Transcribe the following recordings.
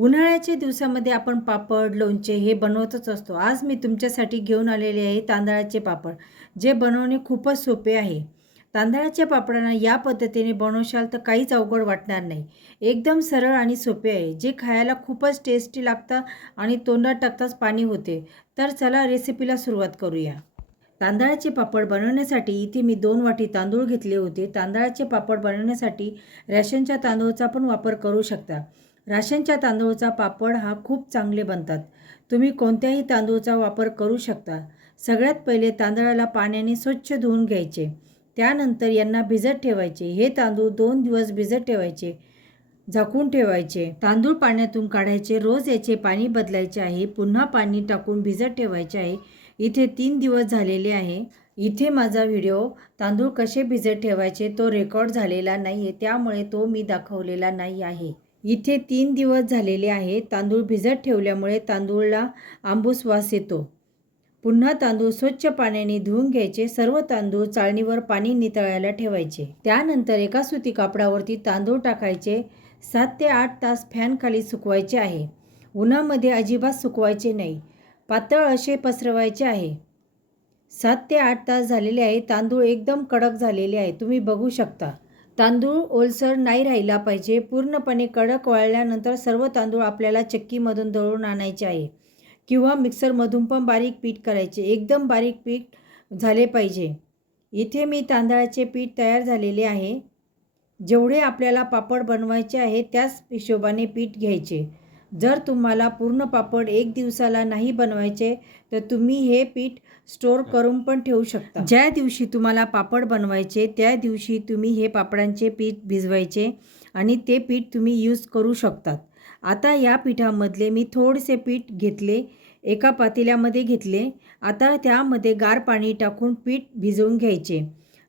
उन्हाळ्याच्या दिवसामध्ये आपण पापड, लोणचे हे बनवतच असतो. आज मी तुमच्यासाठी घेऊन आलेले आहे तांदळाचे पापड, जे बनवणे खूपच सोपे आहे. तांदळाच्या पापडांना या पद्धतीने बनवशाल तर काहीच अवघड वाटणार नाही. एकदम सरळ आणि सोपे आहे, जे खायला खूपच टेस्टी लागतं आणि तोंडात टाकताच पाणी होते. तर चला रेसिपीला सुरुवात करूया. तांदळाचे पापड बनवण्यासाठी इथे मी 2 वाटी तांदूळ घेतले होते. तांदळाचे पापड बनवण्यासाठी रेशनच्या तांदूळाचा पण वापर करू शकता. राशनच्या तांदूळाचा पापड हा खूप चांगले बनतात. तुम्ही कोणत्याही तांदूळाचा वापर करू शकता. सगळ्यात पहिले तांदळाला पाण्याने स्वच्छ धुवून घ्यायचे. त्यानंतर यांना भिजत ठेवायचे. हे तांदूळ 2 दिवस भिजत ठेवायचे, झाकून ठेवायचे. तांदूळ पाण्यातून काढायचे. रोज याचे पाणी बदलायचे आहे. पुन्हा पाणी टाकून भिजत ठेवायचे आहे. इथे 3 दिवस झालेले आहे. इथे माझा व्हिडिओ तांदूळ कसे भिजत ठेवायचे तो रेकॉर्ड झालेला नाही आहे, त्यामुळे तो मी दाखवलेला नाही आहे. इथे 3 दिवस झालेले आहे. तांदूळ भिजत ठेवल्यामुळे तांदूळला आंबूस वास येतो. पुन्हा तांदूळ स्वच्छ पाण्याने धुवून घ्यायचे. सर्व तांदूळ चाळणीवर पाणी नितळायला ठेवायचे. त्यानंतर एका सुती कापडावरती तांदूळ टाकायचे. 7 ते 8 तास फॅन खाली सुकवायचे आहे. उन्हामध्ये अजिबात सुकवायचे नाही, पातळ असे पसरवायचे आहे. 7 ते 8 तास झालेले आहे. तांदूळ एकदम कडक झालेले आहे, तुम्ही बघू शकता. तांदूळ ओलसर नाही राहिला पाहिजे. पूर्णपणे कडक वाळल्यानंतर सर्व तांदूळ आपल्याला चक्कीमधून दळून आणायचे आहे किंवा मिक्सरमधून पण बारीक पीठ करायचे. एकदम बारीक पीठ झाले पाहिजे. इथे मी तांदळाचे पीठ तयार झालेले आहे. जेवढे आपल्याला पापड बनवायचे आहे त्याच हिशोबाने पीठ घ्यायचे. जर तुम्हाला पूर्ण पापड 1 दिवसाला नाही बनवायचे तर तुम्ही हे पीठ स्टोर करून पण ठेवू शकता. ज्या दिवशी तुम्हाला पापड बनवायचे त्या दिवशी तुम्ही हे पापडांचे पीठ भिजवायचे आणि ते पीठ तुम्ही यूज करू शकतात. आता या पिठामधले मी थोडेसे पीठ घेतले, एका पातेल्यामध्ये घेतले. आता त्यामध्ये गार पाणी टाकून पीठ भिजवून घ्यायचे.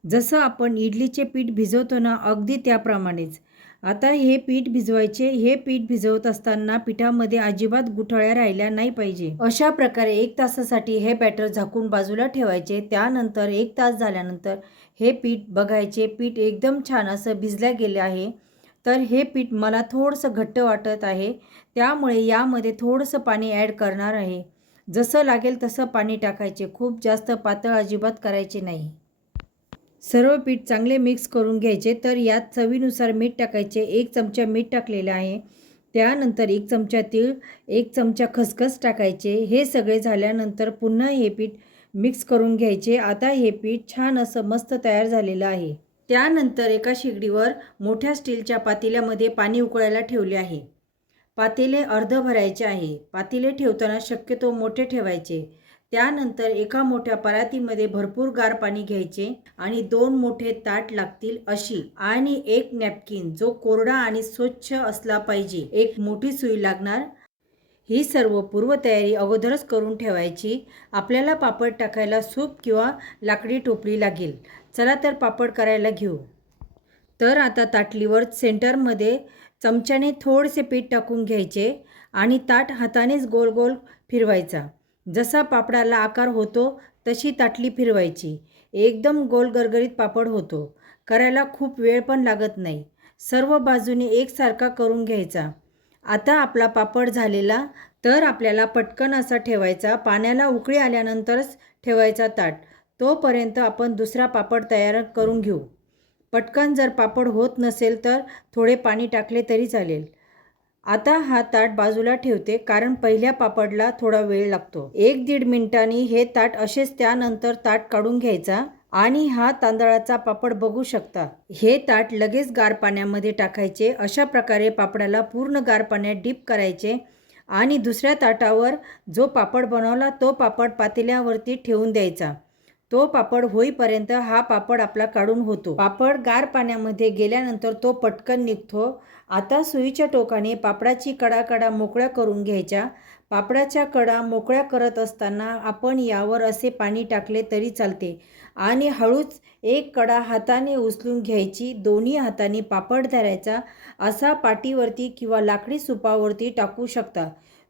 जसं आपण इडलीचे पीठ भिजवतो ना, अगदी त्याप्रमाणेच. आता हे पीठ भिजवायचे. हे पीठ भिजवत असताना पिठामध्ये अजिबात गुठळ्या राहिल्या नाही पाहिजे. अशा प्रकारे 1 तासासाठी हे बॅटर झाकून बाजूला ठेवायचे. त्यानंतर 1 तास झाल्यानंतर हे पीठ बघायचे. पीठ एकदम छान असं भिजलं गेलं आहे. तर हे पीठ मला थोडंसं घट्ट वाटत आहे, त्यामुळे यामध्ये थोडंसं पाणी ॲड करणार आहे. जसं लागेल तसं पाणी टाकायचे. खूप जास्त पातळ अजिबात करायचे नाही. सर्व पीठ चांगले मिक्स करून घ्यायचे. तर यात चवीनुसार मीठ टाकायचे. 1 चमचा मीठ टाकलेलं आहे. त्यानंतर 1 चमचा तीळ, 1 चमचा खसखस टाकायचे. हे सगळे झाल्यानंतर पुन्हा हे पीठ मिक्स करून घ्यायचे. आता हे पीठ छान असं मस्त तयार झालेलं आहे. त्यानंतर एका शेगडीवर मोठ्या स्टीलच्या पातेल्यामध्ये पाणी उकळायला ठेवले आहे. पातेले अर्ध भरायचे आहे. पातेले ठेवताना शक्यतो मोठे ठेवायचे. त्यानंतर एका मोठ्या परातीमध्ये भरपूर गार पाणी घ्यायचे आणि 2 मोठे ताट लागतील अशी आणि 1 नॅपकिन जो कोरडा आणि स्वच्छ असला पाहिजे. 1 मोठी सुई लागणार. ही सर्व पूर्वतयारी अगोदरच करून ठेवायची. आपल्याला पापड टाकायला सूप किंवा लाकडी टोपली लागेल. चला तर पापड करायला घेऊ. तर आता ताटलीवर सेंटरमध्ये चमच्याने थोडेसे पीठ टाकून घ्यायचे आणि ताट हातानेच गोल गोल फिरवायचा. जसा पापडाला आकार होतो तशी ताटली फिरवायची. एकदम गोल गरगरीत पापड होतो. करायला खूप वेळ पण लागत नाही. सर्व बाजूने एकसारखा करून घ्यायचा. आता आपला पापड झालेला. तर आपल्याला पटकन असा ठेवायचा. पाण्याला उकळी आल्यानंतरच ठेवायचा ताट. तोपर्यंत आपण दुसरा पापड तयार करून घेऊ. पटकन जर पापड होत नसेल तर थोडे पाणी टाकले तरी चालेल. आता हा ताट बाजूला ठेवते, कारण पहिल्या पापडला थोडा वेळ लागतो. 1-1.5 मिनिटांनी हे ताट असेच त्यानंतर ताट काढून घ्यायचा आणि हा तांदळाचा पापड बघू शकता. हे ताट लगेच गार पाण्यामध्ये टाकायचे. अशा प्रकारे पापडाला पूर्ण गार पाण्यात डीप करायचे आणि दुसऱ्या ताटावर जो पापड बनवला तो पापड पातेल्यावरती ठेवून द्यायचा. तो पापड होईपर्यंत हा पापड आपला काढून होतो. पापड गार पाण्यामध्ये गेल्यानंतर तो पटकन निघतो. आता सुईच्या टोकाने पापडाची कडा मोकळ्या करून घ्यायच्या. पापडाच्या कडा मोकळ्या करत असताना आपण यावर असे पाणी टाकले तरी चालते आणि हळूच एक कडा हाताने उचलून घ्यायची. दोन्ही हाताने पापड धरायचा. असा पाटीवरती किंवा लाकडी सुपावरती टाकू शकता.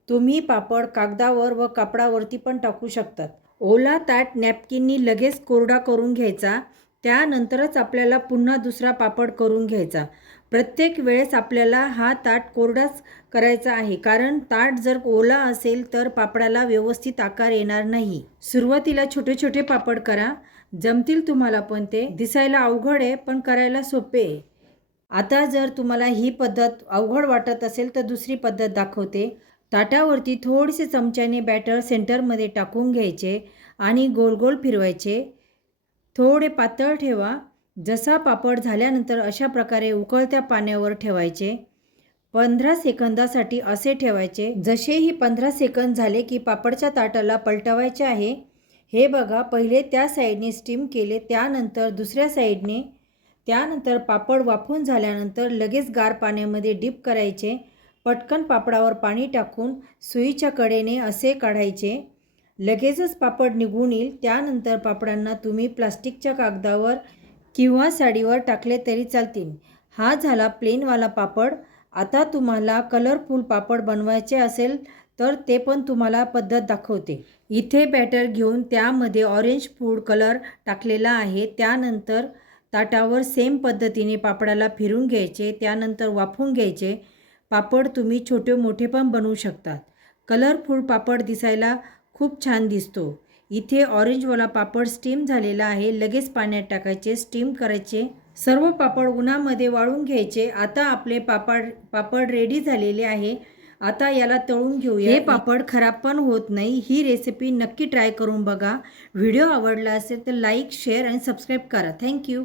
तुम्ही पापड कागदावर व कापडावरती पण टाकू शकतात. ओला ताट नॅपकिननी लगेच कोरडा करून घ्यायचा. त्यानंतरच आपल्याला पुन्हा दुसरा पापड करून घ्यायचा. प्रत्येक वेळेस आपल्याला हा ताट कोरडाच करायचा आहे, कारण ताट जर ओला असेल तर पापडाला व्यवस्थित आकार येणार नाही. सुरुवातीला छोटे छोटे पापड करा, जमतील तुम्हाला, पण ते दिसायला अवघड आहे पण करायला सोपे आहे. आता जर तुम्हाला ही पद्धत अवघड वाटत असेल तर दुसरी पद्धत दाखवते. ताटावरती थोडेसे चमच्याने बॅटर सेंटरमध्ये टाकून घ्यायचे आणि गोल गोल फिरवायचे. थोडे पातळ ठेवा. जसा पापड झाल्यानंतर अशा प्रकारे उकळत्या पाण्यावर ठेवायचे. 15 सेकंदासाठी असे ठेवायचे. जसेही 15 सेकंद झाले की पापडच्या ताटाला पलटवायचे आहे. हे बघा, पहिले त्या साईडने स्टीम केले, त्यानंतर दुसऱ्या साईडने. त्यानंतर पापड वाफून झाल्यानंतर लगेच गार पाण्यामध्ये डिप करायचे. पटकन पापडावर पाणी टाकून सुईच्या कडेने असे काढायचे. लगेचच पापड निघून येईल. त्यानंतर पापडांना तुम्ही प्लास्टिकच्या कागदावर किंवा साडीवर टाकले तरी चालतील. हा झाला प्लेनवाला पापड. आता तुम्हाला कलरफुल पापड बनवायचे असेल तर ते पण तुम्हाला पद्धत दाखवते. इथे बॅटर घेऊन त्यामध्ये ऑरेंज फूड कलर टाकलेला आहे. त्यानंतर ताटावर सेम पद्धतीने पापडाला फिरून घ्यायचे. त्यानंतर वाफवून घ्यायचे. पापड तुम्ही छोटे मोठे पण बनवू शकतात. कलरफुल पापड दिसायला खूप छान दिसतो. इथे ऑरेंजवाला पापड स्टीम झालेला आहे. लगेच पाण्यात टाकायचे, स्टीम करायचे. सर्व पापड उन्हामध्ये वाळून घ्यायचे. आता आपले पापड रेडी झालेले आहे. आता याला तळून घेऊया. हे पापड खराब पण होत नाही. ही रेसिपी नक्की ट्राय करून बघा. व्हिडिओ आवडला असेल तर लाईक, शेअर आणि सबस्क्राईब करा. थँक्यू.